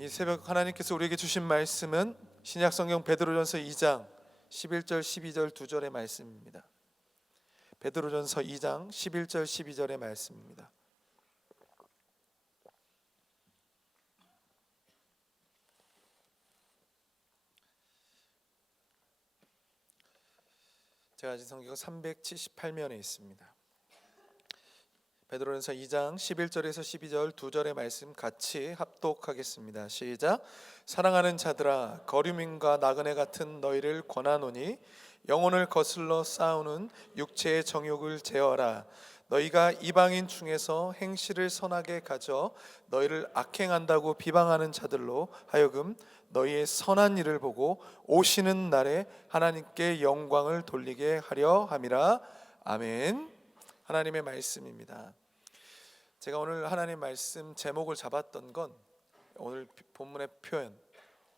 이 새벽 하나님께서 우리에게 주신 말씀은 신약성경 베드로전서 2장 11절 12절 두 절의 말씀입니다. 베드로전서 2장 11절 12절의 말씀입니다. 제가 가진 성경 378면에 있습니다. 베드로전서 2장 11절에서 12절 두 절의 말씀 같이 합독하겠습니다. 시작. 사랑하는 자들아, 거류민과 나그네 같은 너희를 권하노니 영혼을 거슬러 싸우는 육체의 정욕을 제어하라. 너희가 이방인 중에서 행실을 선하게 가져 너희를 악행한다고 비방하는 자들로 하여금 너희의 선한 일을 보고 오시는 날에 하나님께 영광을 돌리게 하려 함이라. 아멘. 하나님의 말씀입니다. 제가 오늘 하나님 말씀 제목을 잡았던 건 오늘 본문의 표현,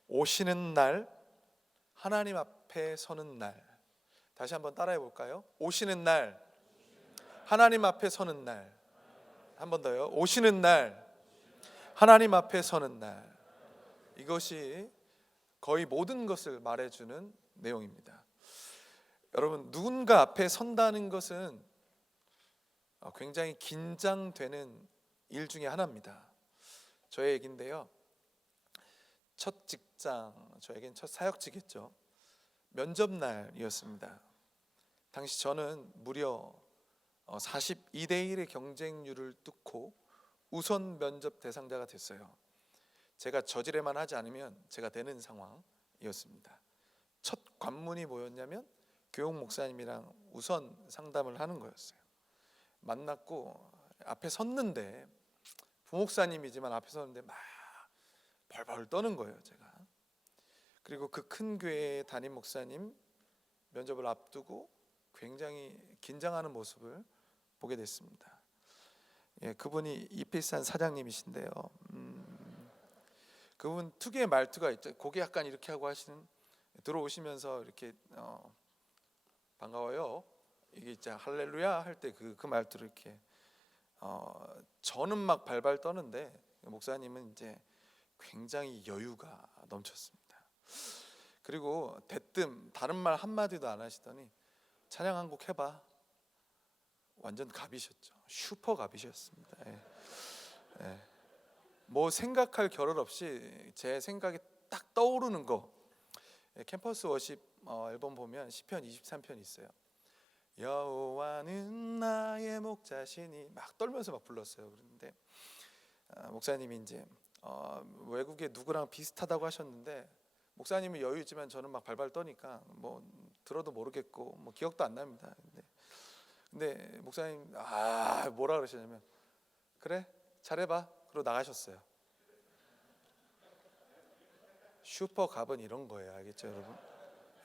오시는 날, 하나님 앞에 서는 날. 다시 한번 따라해 볼까요? 오시는 날, 하나님 앞에 서는 날. 한 번 더요. 오시는 날, 하나님 앞에 서는 날. 이것이 거의 모든 것을 말해주는 내용입니다. 여러분, 누군가 앞에 선다는 것은 굉장히 긴장되는 일 중에 하나입니다. 저의 얘기인데요, 첫 직장, 저에겐 첫 사역지겠죠. 면접 날이었습니다. 당시 저는 무려 42대 1의 경쟁률을 뚫고 우선 면접 대상자가 됐어요. 제가 저지레만 하지 않으면 제가 되는 상황이었습니다. 첫 관문이 뭐였냐면 교육 목사님이랑 우선 상담을 하는 거였어요. 만났고 앞에 섰는데, 부목사님이지만 앞에 섰는데 막 벌벌 떠는 거예요, 제가. 그리고 그 큰 교회의 담임 목사님 면접을 앞두고 굉장히 긴장하는 모습을 보게 됐습니다. 그분이 이필산 사장님이신데요. 그분 특유의 말투가 있죠. 고개 약간 이렇게 하고 하시는, 들어오시면서 이렇게 반가워요, 이게 진짜 할렐루야 할 때 그 말투를 이렇게 저는 막 발발 떠는데 목사님은 이제 굉장히 여유가 넘쳤습니다. 그리고 대뜸 다른 말 한마디도 안 하시더니 찬양 한 곡 해봐. 완전 갑이셨죠. 슈퍼 갑이셨습니다. 뭐 생각할 겨를 없이 제 생각에 딱 떠오르는 거, 캠퍼스 워십 앨범 보면 시편 23편 있어요. 여호와는 나의 목자시니, 막 떨면서 막 불렀어요. 그런데 목사님이 이제 외국에 누구랑 비슷하다고 하셨는데, 목사님이 여유 있지만 저는 막 발발 떠니까 뭐 들어도 모르겠고 뭐 기억도 안 납니다. 근데 목사님 뭐라 그러시냐면, 그래 잘해봐, 그러고 나가셨어요. 슈퍼 갑은 이런 거예요, 알겠죠 여러분?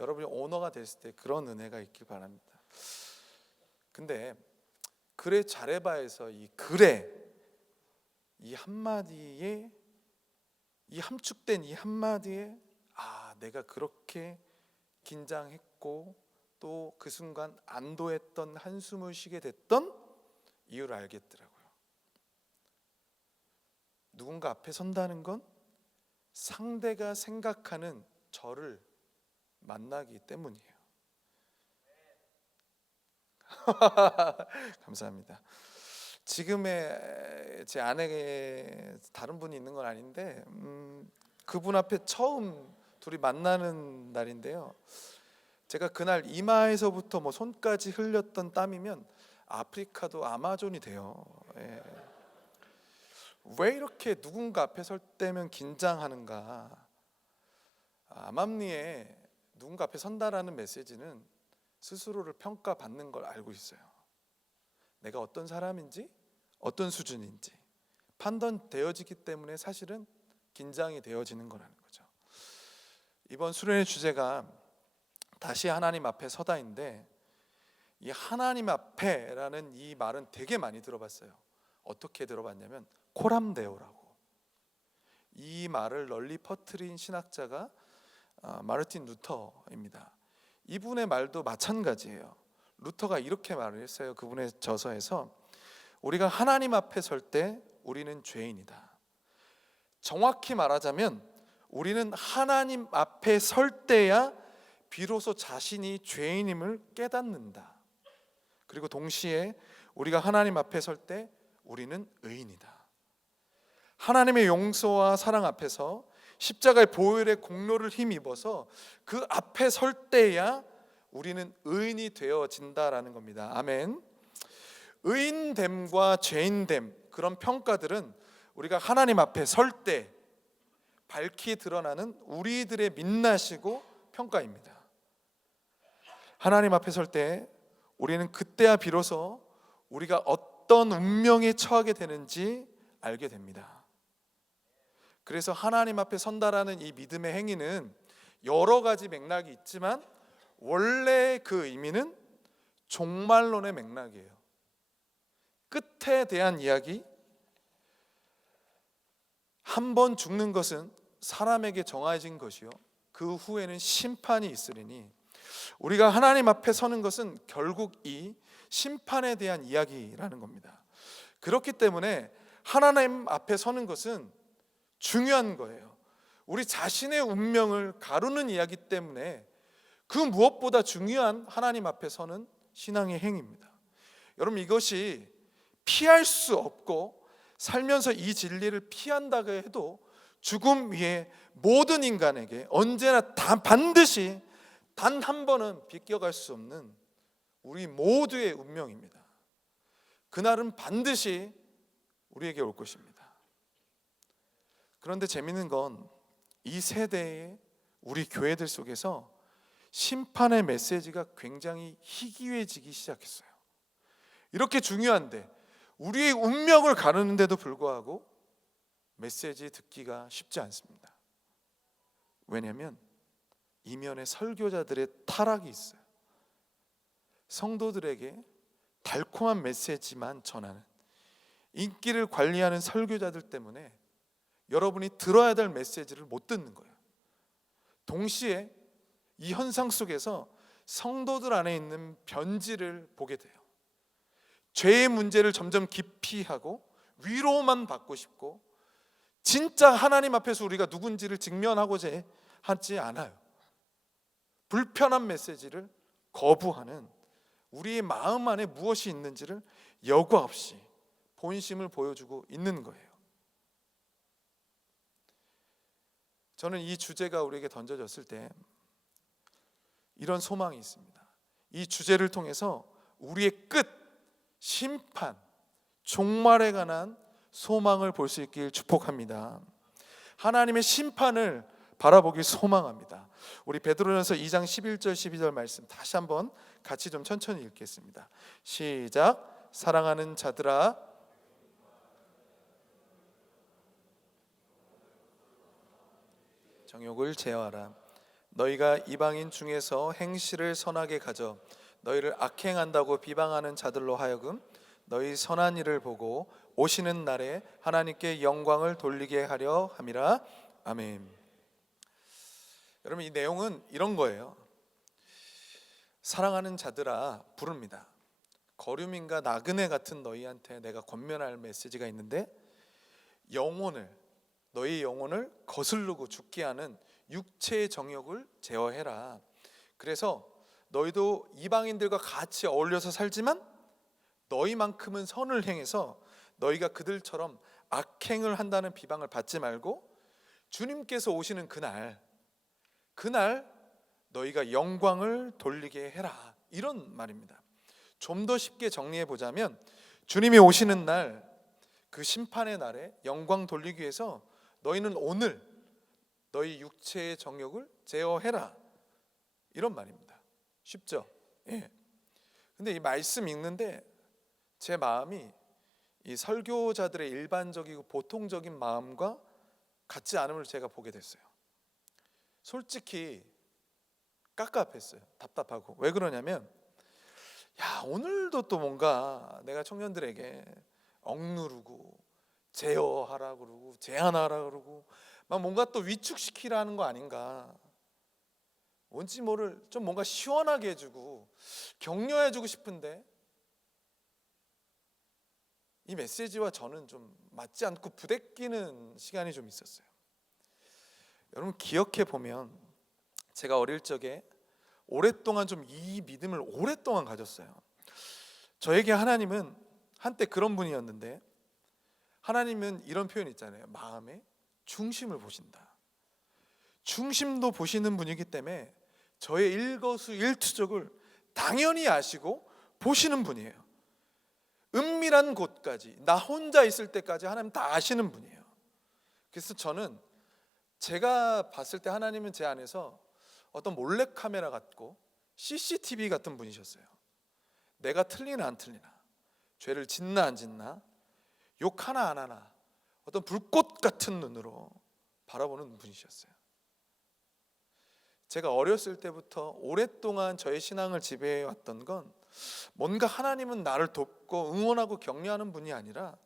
여러분이 오너가 됐을 때 그런 은혜가 있길 바랍니다. 근데 그래 잘해봐에서 이 그래, 이 한마디에, 이 함축된 이 한마디에 내가 그렇게 긴장했고 또 그 순간 안도했던 한숨을 쉬게 됐던 이유를 알겠더라고요. 누군가 앞에 선다는 건 상대가 생각하는 저를 만나기 때문이에요. 감사합니다. 지금의 제 아내에 다른 분이 있는 건 아닌데 그분 앞에 처음 둘이 만나는 날인데요, 제가 그날 이마에서부터 뭐 손까지 흘렸던 땀이면 아프리카도 아마존이 돼요. 왜 이렇게 누군가 앞에 설 때면 긴장하는가? 암암리에 누군가 앞에 선다라는 메시지는 스스로를 평가받는 걸 알고 있어요. 내가 어떤 사람인지, 어떤 수준인지 판단되어지기 때문에 사실은 긴장이 되어지는 거라는 거죠. 이번 수련의 주제가 다시 하나님 앞에 서다인데, 이 하나님 앞에라는 이 말은 되게 많이 들어봤어요. 어떻게 들어봤냐면 코람데오라고. 이 말을 널리 퍼뜨린 신학자가 마르틴 루터입니다. 이분의 말도 마찬가지예요. 루터가 이렇게 말을 했어요. 그분의 저서에서 우리가 하나님 앞에 설 때 우리는 죄인이다. 정확히 말하자면 우리는 하나님 앞에 설 때야 비로소 자신이 죄인임을 깨닫는다. 그리고 동시에 우리가 하나님 앞에 설 때 우리는 의인이다. 하나님의 용서와 사랑 앞에서 십자가의 보혈의 공로를 힘입어서 그 앞에 설 때야 우리는 의인이 되어진다라는 겁니다. 아멘. 의인됨과 죄인됨, 그런 평가들은 우리가 하나님 앞에 설 때 밝히 드러나는 우리들의 민낯이고 평가입니다. 하나님 앞에 설 때 우리는 그때야 비로소 우리가 어떤 운명에 처하게 되는지 알게 됩니다. 그래서 하나님 앞에 선다라는 이 믿음의 행위는 여러 가지 맥락이 있지만 원래 그 의미는 종말론의 맥락이에요. 끝에 대한 이야기. 한 번 죽는 것은 사람에게 정해진 것이요 그 후에는 심판이 있으리니 우리가 하나님 앞에 서는 것은 결국 이 심판에 대한 이야기라는 겁니다. 그렇기 때문에 하나님 앞에 서는 것은 중요한 거예요. 우리 자신의 운명을 가르는 이야기 때문에 그 무엇보다 중요한 하나님 앞에 서는 신앙의 행위입니다. 여러분, 이것이 피할 수 없고 살면서 이 진리를 피한다고 해도 죽음 위에 모든 인간에게 언제나 다 반드시 단 한 번은 비껴갈 수 없는 우리 모두의 운명입니다. 그날은 반드시 우리에게 올 것입니다. 그런데 재미있는 건 이 세대의 우리 교회들 속에서 심판의 메시지가 굉장히 희귀해지기 시작했어요. 이렇게 중요한데 우리의 운명을 가르는데도 불구하고 메시지 듣기가 쉽지 않습니다. 왜냐하면 이면에 설교자들의 타락이 있어요. 성도들에게 달콤한 메시지만 전하는 인기를 관리하는 설교자들 때문에 여러분이 들어야 될 메시지를 못 듣는 거예요. 동시에 이 현상 속에서 성도들 안에 있는 변질을 보게 돼요. 죄의 문제를 점점 기피하고 위로만 받고 싶고 진짜 하나님 앞에서 우리가 누군지를 직면하고자 하지 않아요. 불편한 메시지를 거부하는 우리의 마음 안에 무엇이 있는지를 여과 없이 본심을 보여주고 있는 거예요. 저는 이 주제가 우리에게 던져졌을 때 이런 소망이 있습니다. 이 주제를 통해서 우리의 끝, 심판, 종말에 관한 소망을 볼 수 있길 축복합니다. 하나님의 심판을 바라보길 소망합니다. 우리 베드로전서 2장 11절 12절 말씀 다시 한번 같이 좀 천천히 읽겠습니다. 시작. 사랑하는 자들아 정욕을 제어하라. 너희가 이방인 중에서 행실을 선하게 가져 너희를 악행한다고 비방하는 자들로 하여금 너희 선한 일을 보고 오시는 날에 하나님께 영광을 돌리게 하려 함이라. 아멘. 여러분, 이 내용은 이런 거예요. 사랑하는 자들아 부릅니다. 거류민과 나그네 같은 너희한테 내가 권면할 메시지가 있는데 너희 영혼을 거스르고 죽게 하는 육체의 정욕을 제어해라. 그래서 너희도 이방인들과 같이 어울려서 살지만 너희만큼은 선을 행해서 너희가 그들처럼 악행을 한다는 비방을 받지 말고 주님께서 오시는 그날 너희가 영광을 돌리게 해라. 이런 말입니다. 좀 더 쉽게 정리해 보자면 주님이 오시는 날, 그 심판의 날에 영광 돌리기 위해서 너희는 오늘 너희 육체의 정욕을 제어해라. 이런 말입니다. 쉽죠? 예. 근데 이 말씀 읽는데 제 마음이 이 설교자들의 일반적이고 보통적인 마음과 같지 않음을 제가 보게 됐어요. 솔직히 깝깝했어요. 답답하고. 왜 그러냐면 오늘도 또 뭔가 내가 청년들에게 억누르고 제어하라 그러고 제한하라 그러고 막 뭔가 또 위축시키라는 거 아닌가. 뭔지 모를 좀 뭔가 시원하게 해주고 격려해주고 싶은데 이 메시지와 저는 좀 맞지 않고 부대끼는 시간이 좀 있었어요. 여러분 기억해 보면 제가 어릴 적에 오랫동안 좀 이 믿음을 오랫동안 가졌어요. 저에게 하나님은 한때 그런 분이었는데, 하나님은 이런 표현 있잖아요. 마음의 중심을 보신다. 중심도 보시는 분이기 때문에 저의 일거수일투족을 당연히 아시고 보시는 분이에요. 은밀한 곳까지, 나 혼자 있을 때까지 하나님 다 아시는 분이에요. 그래서 저는 제가 봤을 때 하나님은 제 안에서 어떤 몰래카메라 같고 CCTV 같은 분이셨어요. 내가 틀리나 안 틀리나, 죄를 짓나 안 짓나, 욕하나 안 하나, 어떤 불꽃 같은 눈으로 바라보는 분이셨어요. 제가 어렸을 때부터 오랫동안 저의 신앙을 지배해왔던 건 뭔가 하나님은 나를 돕고 응원하고 격려하는 분이 아니라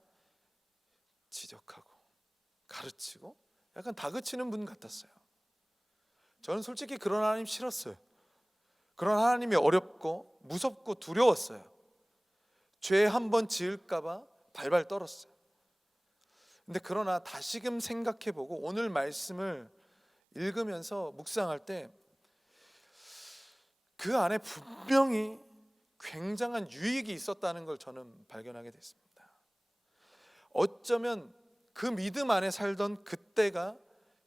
지적하고 가르치고 약간 다그치는 분 같았어요. 저는 솔직히 그런 하나님 싫었어요. 그런 하나님이 어렵고 무섭고 두려웠어요. 죄 한 번 지을까 봐 발발 떨었어요. 근데 그러나 다시금 생각해보고 오늘 말씀을 읽으면서 묵상할 때 그 안에 분명히 굉장한 유익이 있었다는 걸 저는 발견하게 됐습니다. 어쩌면 그 믿음 안에 살던 그때가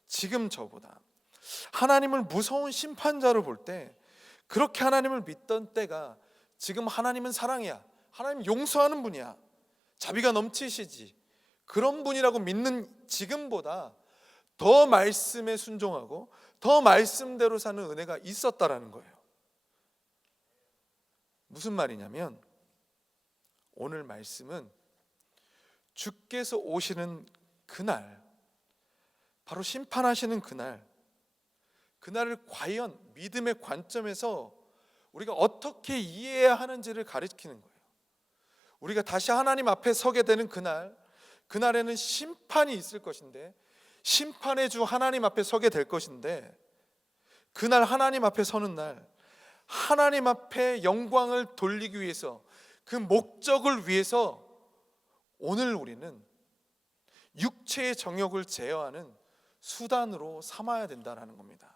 지금 저보다 하나님을 무서운 심판자로 볼 때, 그렇게 하나님을 믿던 때가 지금 하나님은 사랑이야, 하나님 용서하는 분이야, 자비가 넘치시지, 그런 분이라고 믿는 지금보다 더 말씀에 순종하고 더 말씀대로 사는 은혜가 있었다라는 거예요. 무슨 말이냐면 오늘 말씀은 주께서 오시는 그날, 바로 심판하시는 그날을 과연 믿음의 관점에서 우리가 어떻게 이해해야 하는지를 가르치는 거예요. 우리가 다시 하나님 앞에 서게 되는 그날에는 심판이 있을 것인데, 심판의 주 하나님 앞에 서게 될 것인데, 그날 하나님 앞에 서는 날 하나님 앞에 영광을 돌리기 위해서, 그 목적을 위해서 오늘 우리는 육체의 정욕을 제어하는 수단으로 삼아야 된다는 겁니다.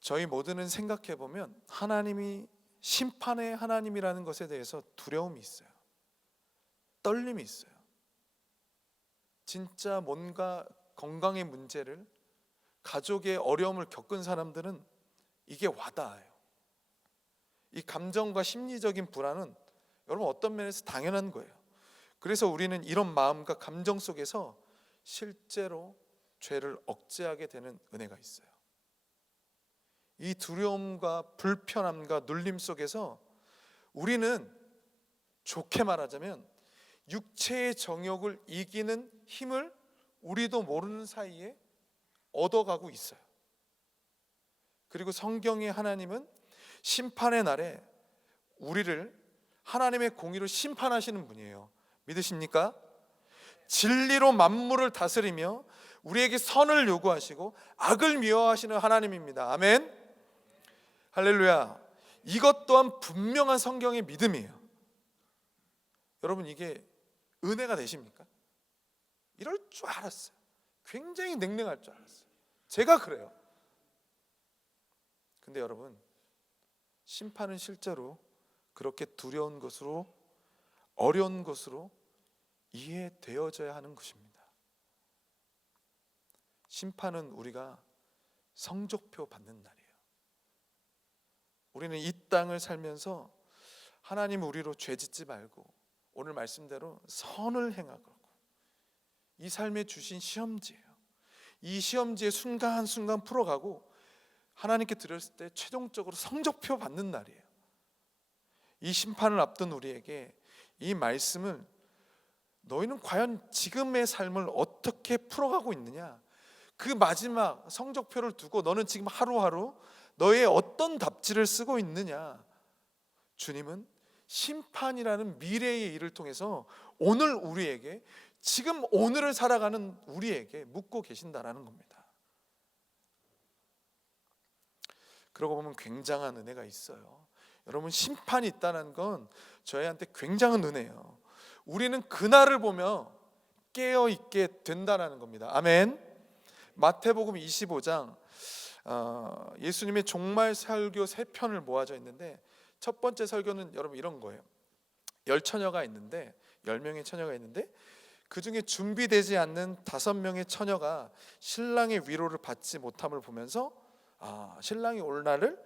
저희 모두는 생각해보면 하나님이 심판의 하나님이라는 것에 대해서 두려움이 있어요. 떨림이 있어요. 진짜 뭔가 건강의 문제를, 가족의 어려움을 겪은 사람들은 이게 와닿아요. 이 감정과 심리적인 불안은 여러분 어떤 면에서 당연한 거예요. 그래서 우리는 이런 마음과 감정 속에서 실제로 죄를 억제하게 되는 은혜가 있어요. 이 두려움과 불편함과 눌림 속에서 우리는 좋게 말하자면 육체의 정욕을 이기는 힘을 우리도 모르는 사이에 얻어가고 있어요. 그리고 성경의 하나님은 심판의 날에 우리를 하나님의 공의로 심판하시는 분이에요. 믿으십니까? 진리로 만물을 다스리며 우리에게 선을 요구하시고 악을 미워하시는 하나님입니다. 아멘. 할렐루야. 이것 또한 분명한 성경의 믿음이에요. 여러분 이게 은혜가 되십니까? 이럴 줄 알았어요. 굉장히 냉랭할 줄 알았어요. 제가 그래요. 근데 여러분, 심판은 실제로 그렇게 두려운 것으로, 어려운 것으로 이해되어져야 하는 것입니다. 심판은 우리가 성적표 받는 날이에요. 우리는 이 땅을 살면서 하나님 우리로 죄 짓지 말고 오늘 말씀대로 선을 행하고, 이 삶에 주신 시험지예요. 이 시험지에 순간순간 풀어가고 하나님께 드렸을 때 최종적으로 성적표 받는 날이에요. 이 심판을 앞둔 우리에게 이 말씀을, 너희는 과연 지금의 삶을 어떻게 풀어가고 있느냐, 그 마지막 성적표를 두고 너는 지금 하루하루 너의 어떤 답지를 쓰고 있느냐, 주님은 심판이라는 미래의 일을 통해서 오늘 우리에게, 지금 오늘을 살아가는 우리에게 묻고 계신다라는 겁니다. 그러고 보면 굉장한 은혜가 있어요. 여러분, 심판이 있다는 건 저희한테 굉장한 은혜예요. 우리는 그날을 보며 깨어 있게 된다는 겁니다. 아멘. 마태복음 25장 예수님의 종말 설교 3편을 모아져 있는데, 첫 번째 설교는 여러분 이런 거예요. 10처녀가 있는데, 10명의 처녀가 있는데, 그 중에 준비되지 않는 5명의 처녀가 신랑의 위로를 받지 못함을 보면서 신랑이 올 날을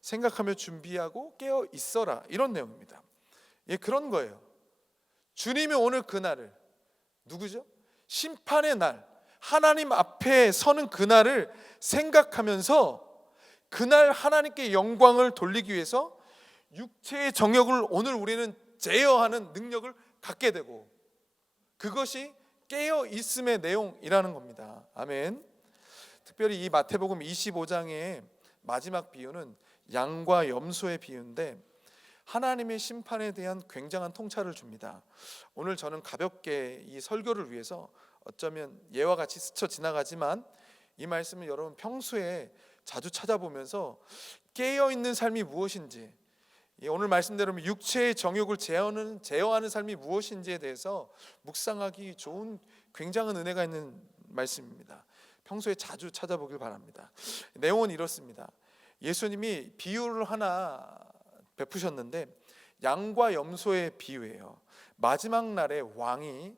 생각하며 준비하고 깨어 있어라, 이런 내용입니다. 예, 그런 거예요. 주님이 오늘 그날을, 누구죠? 심판의 날, 하나님 앞에 서는 그날을 생각하면서 그날 하나님께 영광을 돌리기 위해서 육체의 정욕을 오늘 우리는 제어하는 능력을 갖게 되고, 그것이 깨어 있음의 내용이라는 겁니다. 아멘. 특별히 이 마태복음 25장의 마지막 비유는 양과 염소의 비유인데, 하나님의 심판에 대한 굉장한 통찰을 줍니다. 오늘 저는 가볍게 이 설교를 위해서 어쩌면 예와 같이 스쳐 지나가지만 이 말씀을 여러분 평소에 자주 찾아보면서 깨어있는 삶이 무엇인지, 오늘 말씀대로 육체의 정욕을 제어하는 삶이 무엇인지에 대해서 묵상하기 좋은 굉장한 은혜가 있는 말씀입니다. 평소에 자주 찾아보길 바랍니다. 내용은 이렇습니다. 예수님이 비유를 하나 베푸셨는데, 양과 염소의 비유예요. 마지막 날에 왕이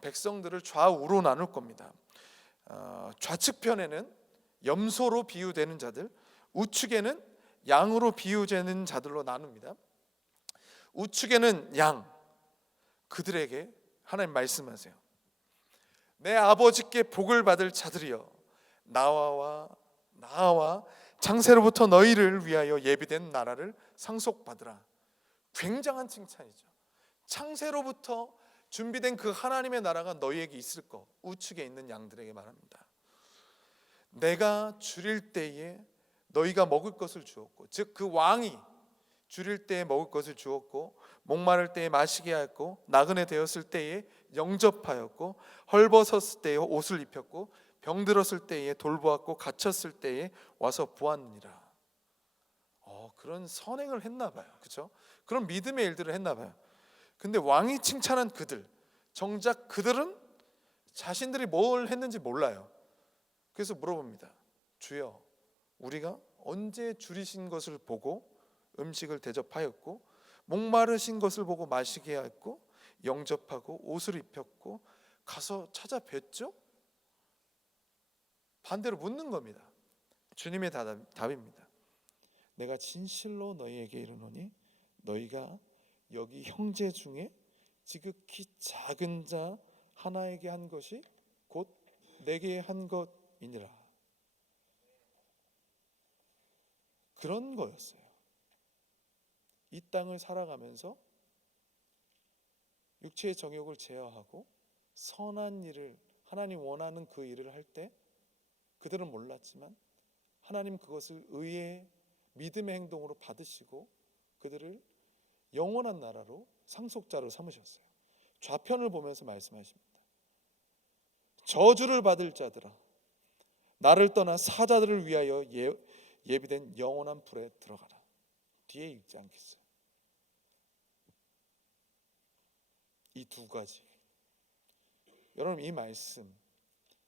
백성들을 좌우로 나눌 겁니다. 좌측편에는 염소로 비유되는 자들, 우측에는 양으로 비유되는 자들로 나눕니다. 우측에는 양, 그들에게 하나님 말씀하세요. 내 아버지께 복을 받을 자들이여, 나와 창세로부터 너희를 위하여 예비된 나라를 상속받으라. 굉장한 칭찬이죠. 창세로부터 준비된 그 하나님의 나라가 너희에게 있을 것, 우측에 있는 양들에게 말합니다. 내가 줄일 때에 너희가 먹을 것을 주었고, 즉 그 왕이 줄일 때에 먹을 것을 주었고, 목마를 때에 마시게 하였고, 나그네 되었을 때에 영접하였고, 헐벗었을 때에 옷을 입혔고, 병들었을 때에 돌보았고, 갇혔을 때에 와서 보았느니라. 그런 선행을 했나 봐요. 그렇죠? 그런 믿음의 일들을 했나 봐요. 근데 왕이 칭찬한 그들, 정작 그들은 자신들이 뭘 했는지 몰라요. 그래서 물어봅니다. 주여, 우리가 언제 줄이신 것을 보고 음식을 대접하였고, 목마르신 것을 보고 마시게 하였고, 영접하고 옷을 입혔고, 가서 찾아뵀죠? 반대로 묻는 겁니다. 주님의 답입니다. 내가 진실로 너희에게 이르노니 너희가 여기 형제 중에 지극히 작은 자 하나에게 한 것이 곧 내게 한 것이니라. 그런 거였어요. 이 땅을 살아가면서 육체의 정욕을 제어하고 선한 일을, 하나님 원하는 그 일을 할 때 그들은 몰랐지만 하나님 그것을 의의 믿음의 행동으로 받으시고 그들을 영원한 나라로 상속자로 삼으셨어요. 좌편을 보면서 말씀하십니다. 저주를 받을 자들아, 나를 떠나 사자들을 위하여 예비된 영원한 불에 들어가라. 뒤에 읽지 않겠어요. 이 두 가지. 여러분, 이 말씀,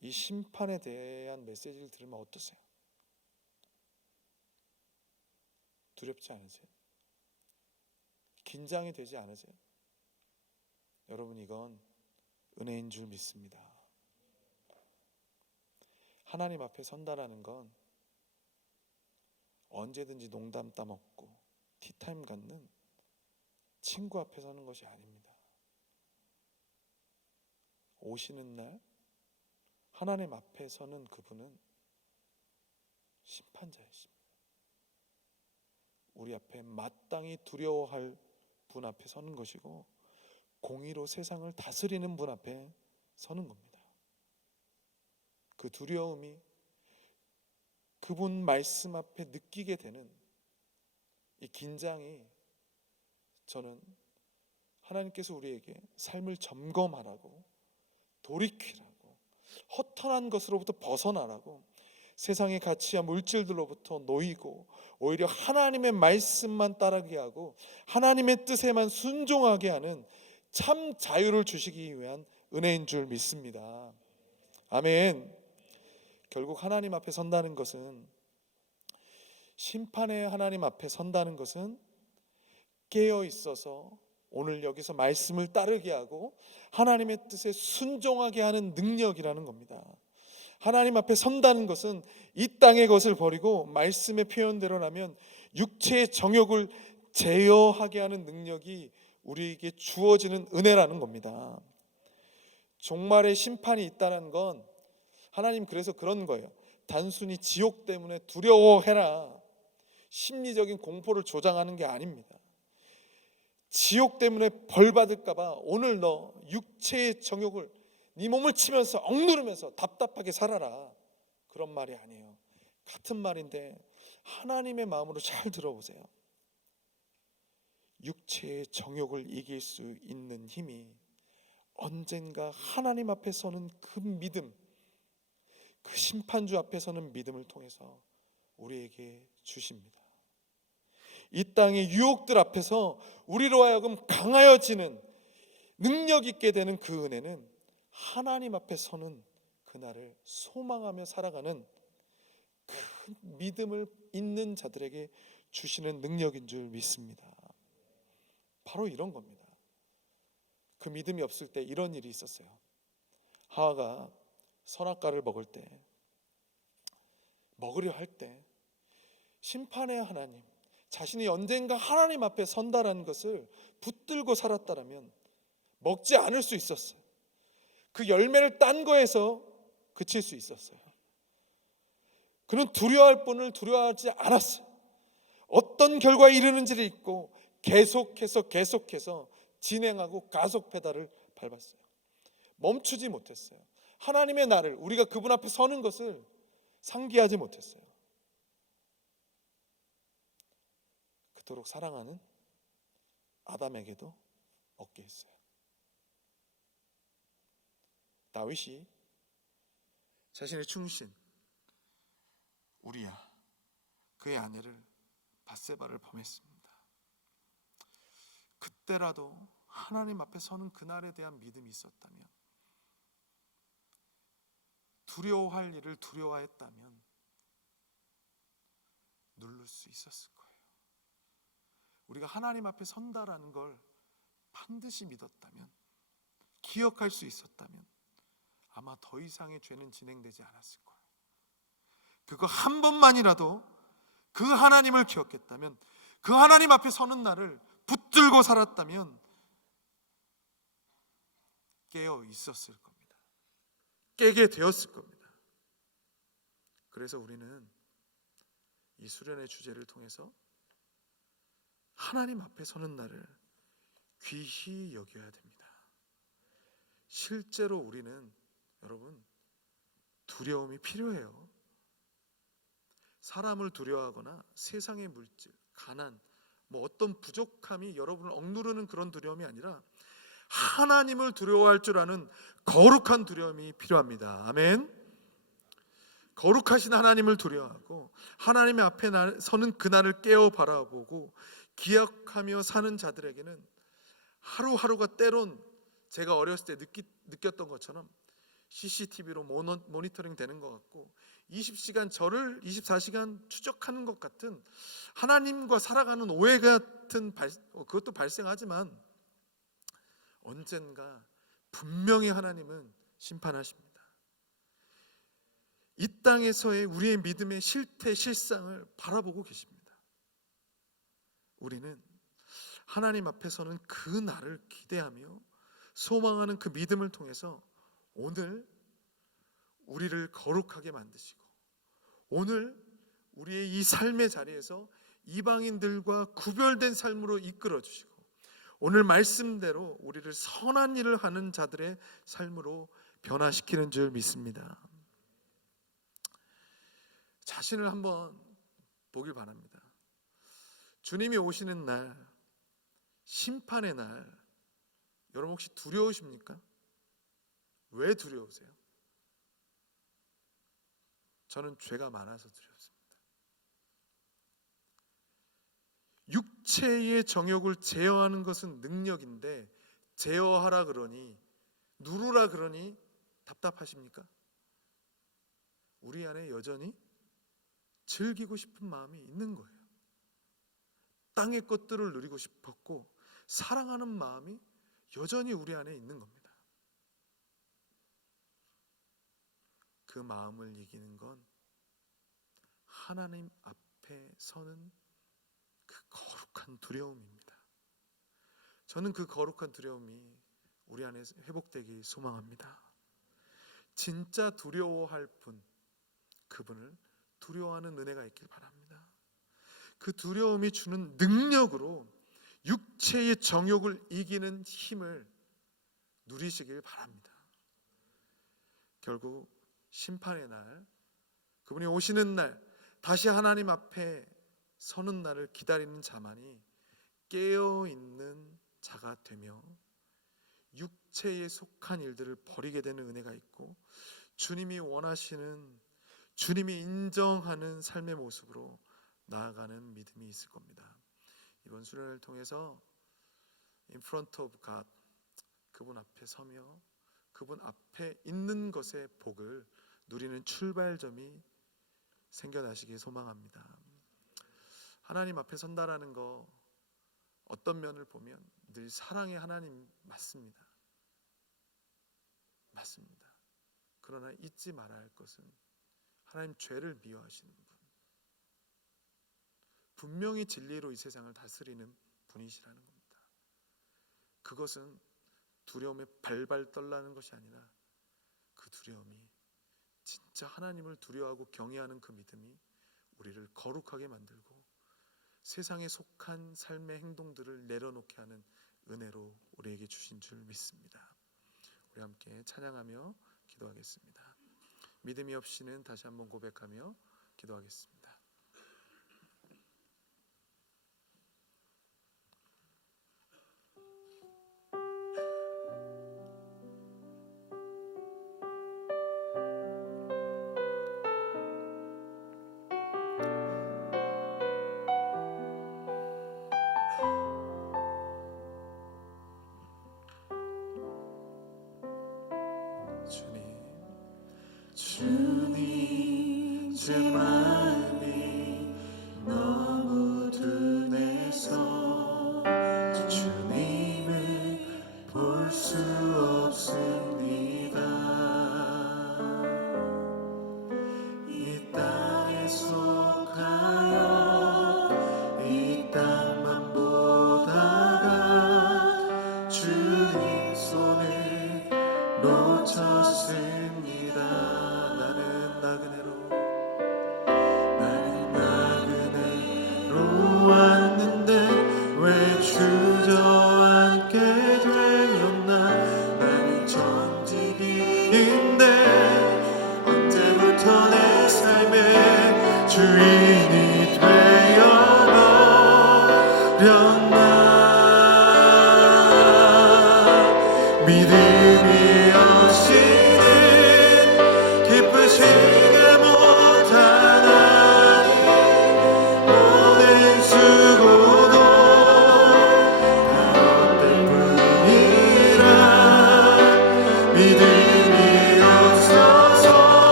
이 심판에 대한 메시지를 들으면 어떠세요? 두렵지 않으세요? 긴장이 되지 않으세요? 여러분, 이건 은혜인 줄 믿습니다. 하나님 앞에 선다라는 건 언제든지 농담 따먹고 티타임 갖는 친구 앞에 서는 것이 아닙니다. 오시는 날 하나님 앞에 서는 그분은 심판자이십니다. 우리 앞에 마땅히 두려워할 분 앞에 서는 것이고, 공의로 세상을 다스리는 분 앞에 서는 겁니다. 그 두려움이 그분 말씀 앞에 느끼게 되는 이 긴장이, 저는 하나님께서 우리에게 삶을 점검하라고, 돌이키라고, 허탄한 것으로부터 벗어나라고, 세상의 가치와 물질들로부터 놓이고 오히려 하나님의 말씀만 따르게 하고 하나님의 뜻에만 순종하게 하는 참 자유를 주시기 위한 은혜인 줄 믿습니다. 아멘. 결국 하나님 앞에 선다는 것은, 심판의 하나님 앞에 선다는 것은 깨어 있어서 오늘 여기서 말씀을 따르게 하고 하나님의 뜻에 순종하게 하는 능력이라는 겁니다. 하나님 앞에 선다는 것은 이 땅의 것을 버리고 말씀의 표현대로라면 육체의 정욕을 제어하게 하는 능력이 우리에게 주어지는 은혜라는 겁니다. 종말의 심판이 있다는 건 하나님 그래서 그런 거예요. 단순히 지옥 때문에 두려워해라, 심리적인 공포를 조장하는 게 아닙니다. 지옥 때문에 벌 받을까 봐 오늘 너 육체의 정욕을 네 몸을 치면서 억누르면서 답답하게 살아라, 그런 말이 아니에요. 같은 말인데 하나님의 마음으로 잘 들어보세요. 육체의 정욕을 이길 수 있는 힘이 언젠가 하나님 앞에 서는 그 믿음, 그 심판주 앞에 서는 믿음을 통해서 우리에게 주십니다. 이 땅의 유혹들 앞에서 우리로 하여금 강하여지는, 능력 있게 되는 그 은혜는 하나님 앞에 서는 그날을 소망하며 살아가는 그 믿음을 있는 자들에게 주시는 능력인 줄 믿습니다. 바로 이런 겁니다. 그 믿음이 없을 때 이런 일이 있었어요. 하와가 선악과를 먹으려 할 때 심판의 하나님, 자신이 언젠가 하나님 앞에 선다라는 것을 붙들고 살았다라면 먹지 않을 수 있었어요. 그 열매를 딴 거에서 그칠 수 있었어요. 그는 두려워할 뿐을 두려워하지 않았어요. 어떤 결과에 이르는지를 잊고 계속해서 진행하고 가속 페달을 밟았어요. 멈추지 못했어요. 하나님의 나를, 우리가 그분 앞에 서는 것을 상기하지 못했어요. 그토록 사랑하는 아담에게도 얻게 했어요. 다윗이 자신의 충신 우리야, 그의 아내를 밧세바를 범했습니다. 그때라도 하나님 앞에 서는 그날에 대한 믿음이 있었다면, 두려워할 일을 두려워했다면 누를 수 있었을 거예요. 우리가 하나님 앞에 선다라는 걸 반드시 믿었다면, 기억할 수 있었다면 아마 더 이상의 죄는 진행되지 않았을 거예요. 그거 한 번만이라도 그 하나님을 기억했다면, 그 하나님 앞에 서는 날을 붙들고 살았다면 깨어 있었을 겁니다. 깨게 되었을 겁니다. 그래서 우리는 이 수련의 주제를 통해서 하나님 앞에 서는 날을 귀히 여겨야 됩니다. 실제로 우리는, 여러분, 두려움이 필요해요. 사람을 두려워하거나 세상의 물질, 가난, 어떤 부족함이 여러분을 억누르는 그런 두려움이 아니라 하나님을 두려워할 줄 아는 거룩한 두려움이 필요합니다. 아멘. 거룩하신 하나님을 두려워하고 하나님의 앞에 서는 그날을 깨어 바라보고 기억하며 사는 자들에게는 하루하루가 때론 제가 어렸을 때 느꼈던 것처럼 CCTV로 모니터링 되는 것 같고 20시간 저를 24시간 추적하는 것 같은, 하나님과 살아가는 오해 같은 그것도 발생하지만 언젠가 분명히 하나님은 심판하십니다. 이 땅에서의 우리의 믿음의 실태 실상을 바라보고 계십니다. 우리는 하나님 앞에서는 그 날을 기대하며 소망하는 그 믿음을 통해서 오늘 우리를 거룩하게 만드시고, 오늘 우리의 이 삶의 자리에서 이방인들과 구별된 삶으로 이끌어 주시고, 오늘 말씀대로 우리를 선한 일을 하는 자들의 삶으로 변화시키는 줄 믿습니다. 자신을 한번 보길 바랍니다. 주님이 오시는 날, 심판의 날, 여러분 혹시 두려우십니까? 왜 두려우세요? 저는 죄가 많아서 두렵습니다. 육체의 정욕을 제어하는 것은 능력인데 제어하라 그러니, 누르라 그러니 답답하십니까? 우리 안에 여전히 즐기고 싶은 마음이 있는 거예요. 땅의 것들을 누리고 싶었고 사랑하는 마음이 여전히 우리 안에 있는 겁니다. 그 마음을 이기는 건 하나님 앞에 서는 그 거룩한 두려움입니다. 저는 그 거룩한 두려움이 우리 안에 회복되기 소망합니다. 진짜 두려워할 분, 그분을 두려워하는 은혜가 있길 바랍니다. 그 두려움이 주는 능력으로 육체의 정욕을 이기는 힘을 누리시길 바랍니다. 결국 심판의 날, 그분이 오시는 날, 다시 하나님 앞에 서는 날을 기다리는 자만이 깨어있는 자가 되며 육체에 속한 일들을 버리게 되는 은혜가 있고, 주님이 원하시는, 주님이 인정하는 삶의 모습으로 나아가는 믿음이 있을 겁니다. 이번 수련을 통해서 In front of God, 그분 앞에 서며 그분 앞에 있는 것의 복을 누리는 출발점이 생겨나시길 소망합니다. 하나님 앞에 선다라는 거, 어떤 면을 보면 늘 사랑의 하나님 맞습니다. 맞습니다. 그러나 잊지 말아야 할 것은 하나님 죄를 미워하시는 분, 분명히 진리로 이 세상을 다스리는 분이시라는 겁니다. 그것은 두려움에 발발 떨라는 것이 아니라 그 두려움이 진짜 하나님을 두려워하고 경외하는 그 믿음이 우리를 거룩하게 만들고 세상에 속한 삶의 행동들을 내려놓게 하는 은혜로 우리에게 주신 줄 믿습니다. 우리 함께 찬양하며 기도하겠습니다. 믿음이 없이는 다시 한번 고백하며 기도하겠습니다. 주님, 제 마음이 너무 둔해서 주님을 볼 수 없습니다. 이 땅에 속하여 이 땅만 보다가 주님 손을 놓쳤습니다. 왔는데 왜 주저앉게 되었나. 나는 정직인데 언제부터 내 삶의 주인이 되어버렸나. 믿음이 없이는 기쁘시게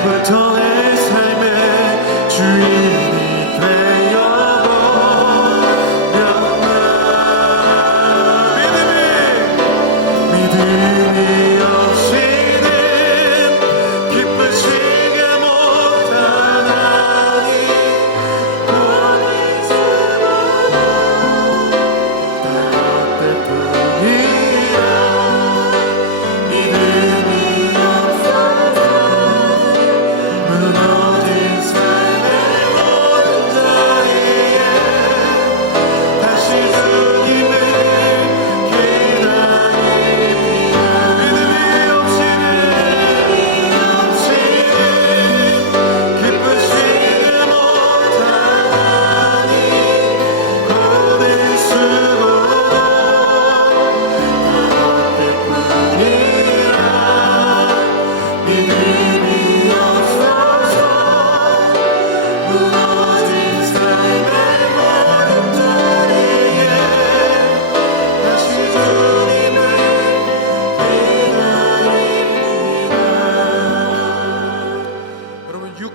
부터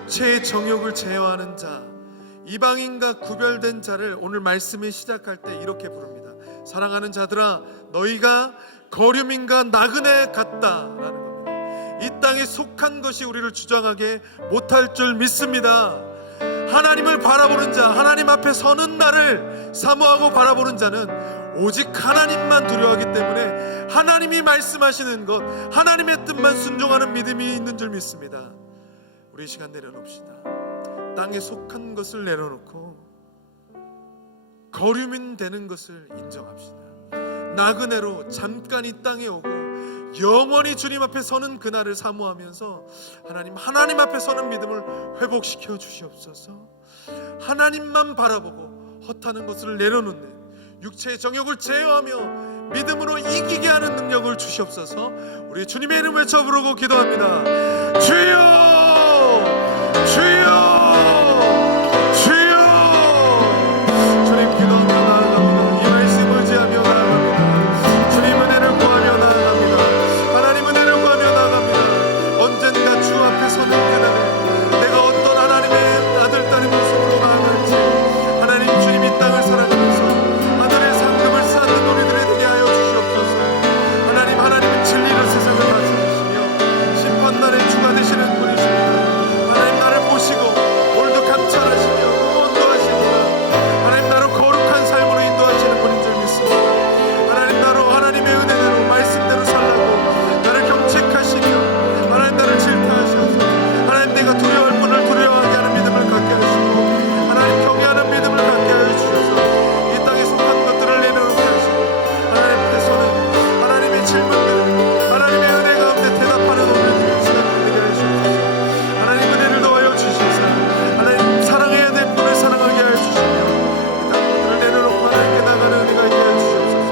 육체의 정욕을 제어하는 자, 이방인과 구별된 자를 오늘 말씀이 시작할 때 이렇게 부릅니다. 사랑하는 자들아, 너희가 거류민과 나그네 같다라는 겁니다. 이 땅에 속한 것이 우리를 주장하게 못할 줄 믿습니다. 하나님을 바라보는 자, 하나님 앞에 서는 나를 사모하고 바라보는 자는 오직 하나님만 두려워하기 때문에 하나님이 말씀하시는 것, 하나님의 뜻만 순종하는 믿음이 있는 줄 믿습니다. 우리 이 시간 내려놓읍시다. 땅에 속한 것을 내려놓고 거류민 되는 것을 인정합시다. 나그네로 잠깐 이 땅에 오고 영원히 주님 앞에 서는 그날을 사모하면서 하나님 앞에 서는 믿음을 회복시켜 주시옵소서. 하나님만 바라보고 헛하는 것을 내려놓는 육체의 정욕을 제어하며 믿음으로 이기게 하는 능력을 주시옵소서. 우리 주님의 이름 외쳐 부르고 기도합니다. 주여, 주여, 주여. 주님 기도하며 나아갑니다. 이 말씀 의지하며 나아갑니다. 주님 은혜를 구하며 나아갑니다. 하나님 은혜를 구하며 나아갑니다. 언젠가 주 앞에 서는 그날에 내가 어떤 하나님의 아들 딸의 모습으로 나아갈지, 하나님 주님 이 땅을 살아가면서 아들의 상급을 쌓는 우리들이 되게 하여 주시옵소서. 하나님은 진리로 세상을 다스리시며 심판날의 주가 되시는 분이십니다. 하나님 나를 보시고 오늘도 감찰하시며 인도하십니다. 하나님 나로 거룩한 삶으로 인도하시는 분인 줄 믿습니다. 하나님 나로 하나님의 은혜대로 말씀대로 살라고 나를 경책하시며 하나님 나를 질타하셔서 하나님 내가 두려워할 분을 두려워하게 하는 믿음을 갖게 하시고 하나님 경외하는 믿음을 갖게 하여 주셔서 이 땅에 속한 것들을 내려놓게 하시고 하나님 앞에서는 하나님의 질문들, 하나님의 은혜 가운데 대답하는 오늘들의 시간을 되게 하시옵소서. 하나님 은혜를 더하여 주시사 하나님 사랑해야 될 분을 사랑하게 하여 주시며 이 땅 것들을 내려놓고 하나님께 나가는 은혜가 있게 하여 주시옵소서.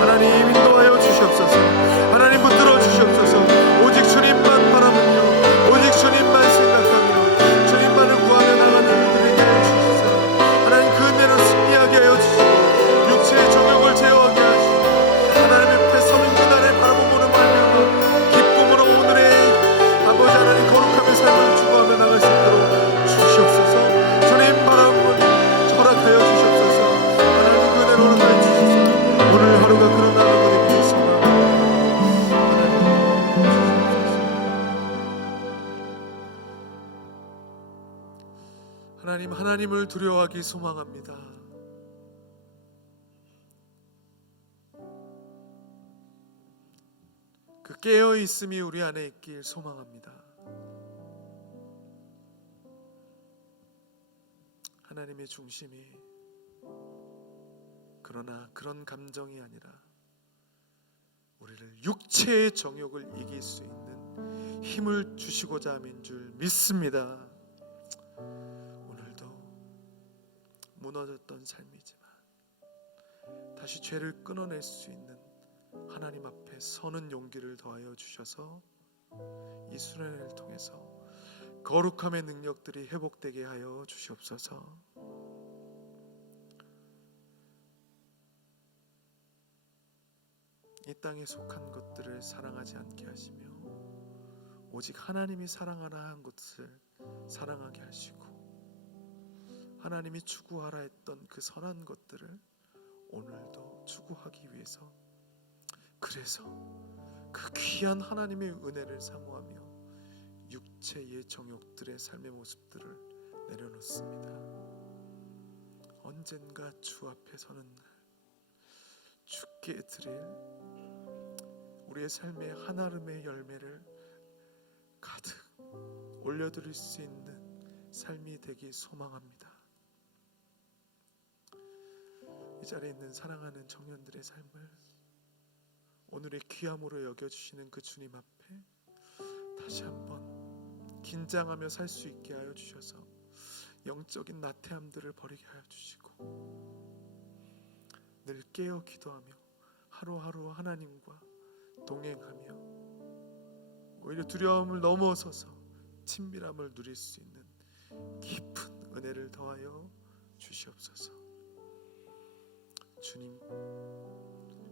하나님 인도하여 주시옵소서. 하나님 붙들어 주시옵소서. 오직 주님만 바라보며 오직 주님만 생각하며 주님만을 구하며 나가는 우리들에게 하여 주시사 하나님 그 은혜로 승리하게 하여 주시고 육체의 정욕을 제어하게 하시고 하나님 앞에 서는 그날의 바라보므로 말미암아 기쁨으로 오늘의 아버지 하나님 거룩함의 삶을 추구하며 나갈 수 있도록 주시옵소서. 주님 바라보니 허락하여 주시옵소서. 하나님 그 은혜로 허락하여 주시사 오늘 하루가 그런 하루가 되게 하시옵소서. 하나님을 두려워하기 소망합니다. 그 깨어 있음이 우리 안에 있길 소망합니다. 하나님의 중심이 그러나 그런 감정이 아니라 우리를 육체의 정욕을 이길 수 있는 힘을 주시고자 함인 줄 믿습니다. 오늘도 무너졌던 삶이지만 다시 죄를 끊어낼 수 있는 하나님 앞에 서는 용기를 더하여 주셔서 이 수련회를 통해서 거룩함의 능력들이 회복되게 하여 주시옵소서. 이 땅에 속한 것들을 사랑하지 않게 하시며 오직 하나님이 사랑하라 한 것을 사랑하게 하시고 하나님이 추구하라 했던 그 선한 것들을 오늘도 추구하기 위해서 그래서 그 귀한 하나님의 은혜를 사모하며 육체의 정욕들의 삶의 모습들을 내려놓습니다. 언젠가 주 앞에 서는 날 주께 드릴 우리의 삶의 한아름의 열매를 가득 올려드릴 수 있는 삶이 되기 소망합니다. 이 자리에 있는 사랑하는 청년들의 삶을 오늘의 귀함으로 여겨주시는 그 주님 앞에 다시 한번 긴장하며 살 수 있게 하여 주셔서 영적인 나태함들을 버리게 하여 주시고 늘 깨어 기도하며 하루하루 하나님과 동행하며 오히려 두려움을 넘어서서 친밀함을 누릴 수 있는 깊은 은혜를 더하여 주시옵소서.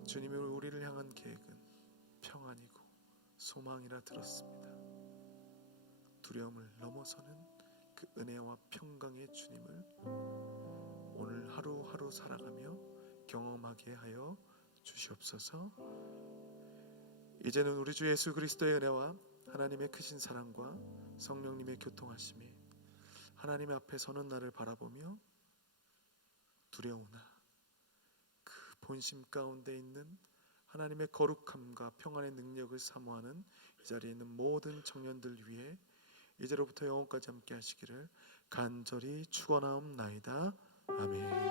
주님이 우리를 향한 계획은 평안이고 소망이라 들었습니다. 두려움을 넘어서는 그 은혜와 평강의 주님을 오늘 하루하루 살아가며 경험하게 하여 주시옵소서. 이제는 우리 주 예수 그리스도의 은혜와 하나님의 크신 사랑과 성령님의 교통하심이 하나님 앞에 서는 나를 바라보며 두려우나 그 본심 가운데 있는 하나님의 거룩함과 평안의 능력을 사모하는 이 자리에 있는 모든 청년들 위해 이제로부터 영원까지 함께 하시기를 간절히 축원하옵나이다. 아멘.